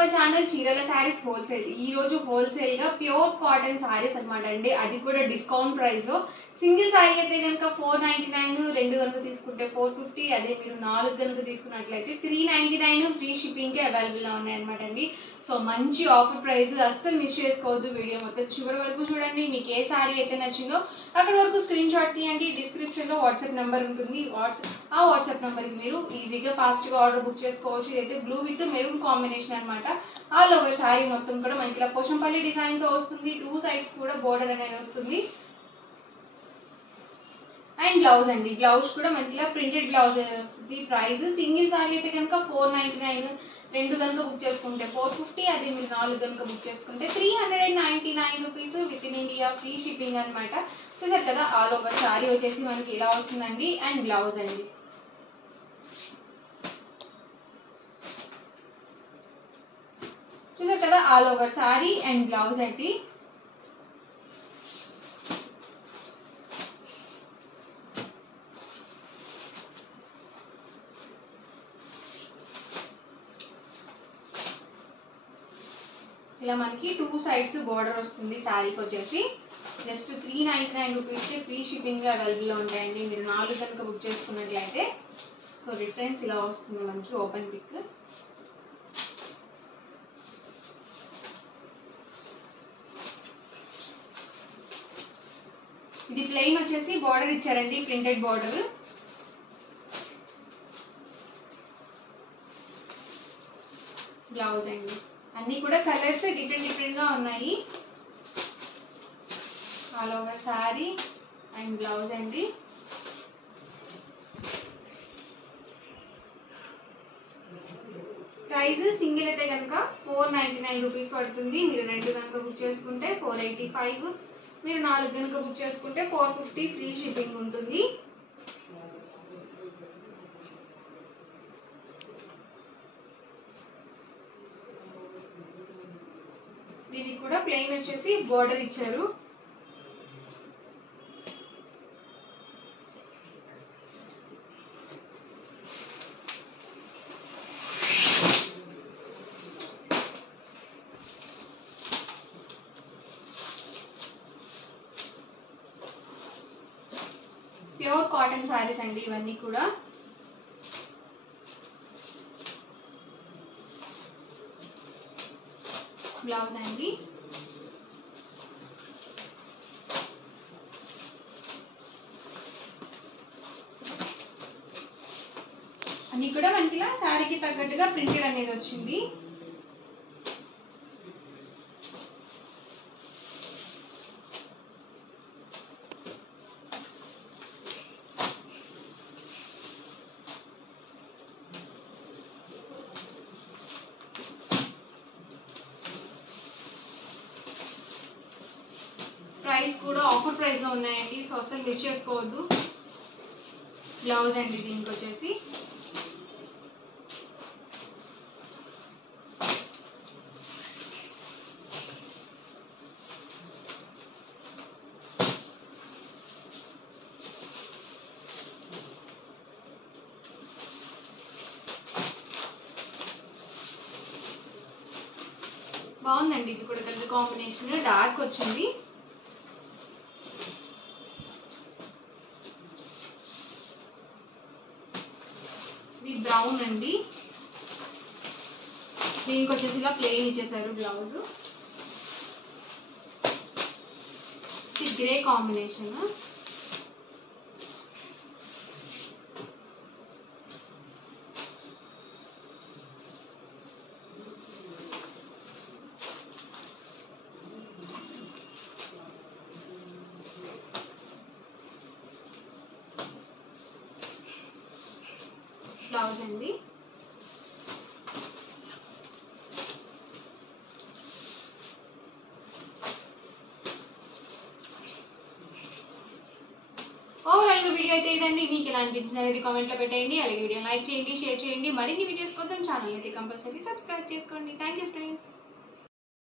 Our channel చీరల saris wholesale. ఈ రోజు హోల్సేల్ గా ప్యూర్ కాటన్ సారీస్ అన్నమాట అండి. అది కూడా డిస్కౌంట్ ప్రైస్ లో. సింగిల్ సారీ అయితే కనుక 499, రెండు కనుక తీసుకుంటే 450, అదే మీరు 4 కనుక తీసుకున్నట్లయితే 399 ఫ్రీ షిప్పింగ్ కి అవైలబుల్ గా ఉన్నాయన్నమాట అండి. సో మంచి ఆఫర్ ప్రైస్, అస్సలు మిస్ చేసుకోవద్దు. వీడియో మొత్తం చివరి వరకు చూడండి. మీకు ఏ సారీ అయితే నచ్చిందో అక్కడ వరకు స్క్రీన్ షాట్ తీయండి. డిస్క్రిప్షన్ లో వాట్సాప్ నెంబర్ ఉంటుంది. ఆ వాట్సాప్ నెంబర్ కి మీరు ఈజీగా ఫాస్ట్ గా ఆర్డర్ బుక్ చేసుకోవచ్చు. ఇదైతే బ్లూ విత్ మెరూన్ కాంబినేషన్ అనమాట. ఆల్ ఓవర్ సారీ మొత్తం కూడా మనకి ఇలా పోచంపల్లి డిజైన్ తో వస్తుంది. 2 సైడ్స్ కూడా బోర్డర్ అనేది వస్తుంది. అండ్ బ్లౌజ్ అండి, బ్లౌజ్ కూడా మనకి ఇలా ప్రింటెడ్ బ్లౌజ్ అనేది వస్తుంది. ప్రైస్ సింగిల్ సారీ అయితే కనుక 499, రెండు కనుక బుక్ చేసుకుంటే 450, అదే మీరు 4 కనుక బుక్ చేసుకుంటే 399 rupees with in India free shipping అనమాట. చూసారు కదా, ఆల్ ఓవర్ సారీ వచ్చేసి మనకి ఇలా వస్తుందండి. అండ్ బ్లౌజ్ అండి, చూసారు కదా, all over sorry and blouse అండి. ఇలా మనకి 2 సైడ్స్ బోర్డర్ వస్తుంది. శారీకి వచ్చేసి జస్ట్ 399 రూపీస్కి ఫ్రీ షిప్పింగ్లో అవైలబుల్లో ఉంటాయండి. మీరు 4 కనుక బుక్ చేసుకున్నట్లయితే. సో రిఫరెన్స్ ఇలా వస్తుంది మనకి, ఓపెన్ పిక్. ఇది ప్లెయిన్ వచ్చేసి బోర్డర్ ఇచ్చారండి, ప్రింటెడ్ బోర్డర్. బ్లౌజ్ అండి, అన్ని కూడా కలర్స్ డిఫరెంట్ గా ఉన్నాయి. All over sorry and blouse అండి. ప్రైస్ సింగిల్ అయితే కనుక 499 రూపీస్ పడుతుంది. మీరు 2 కనుక బుక్ చేసుకుంటే 485, మీరు 4 కనుక బుక్ చేసుకుంటే 450 ఫ్రీ షిప్పింగ్ ఉంటుంది. దీనికి కూడా ప్లెయిన్ వచ్చేసి బోర్డర్ ఇచ్చారు. ప్యూర్ కాటన్ సారీస్ అండి ఇవన్నీ కూడా. బ్లౌజ్ అండి, అన్ని కూడా మనకి ఇలా శారీకి తగ్గట్టుగా ప్రింటెడ్ అనేది వచ్చింది. ప్రైస్ కూడా ఆఫర్ ప్రైస్ లో ఉన్నాయండి. సో అసలు మిస్ చేసుకోవద్దు. బ్లౌజ్ అండి, దీనికి వచ్చేసి బాగుందండి. ఇది కూడా కలర్ కాంబినేషన్ డార్క్ వచ్చింది. ఇది బ్రౌన్ అండి. దీనికి వచ్చేసి ఇలా ప్లెయిన్ ఇచ్చేసారు బ్లౌజ్. ఇది గ్రే కాంబినేషన్. బ్లౌజ్ అండి, ఓవరాల్ గా వీడియో అయితే ఇదండి. మీకు ఎలా అనిపించింది అనేది కామెంట్ లో పెట్టండి. అలాగే వీడియో లైక్ చేయండి, షేర్ చేయండి. మరిన్ని వీడియోస్ కోసం ఛానల్ అయితే కంపల్సరీ సబ్స్క్రైబ్ చేసుకోండి. Thank you friends.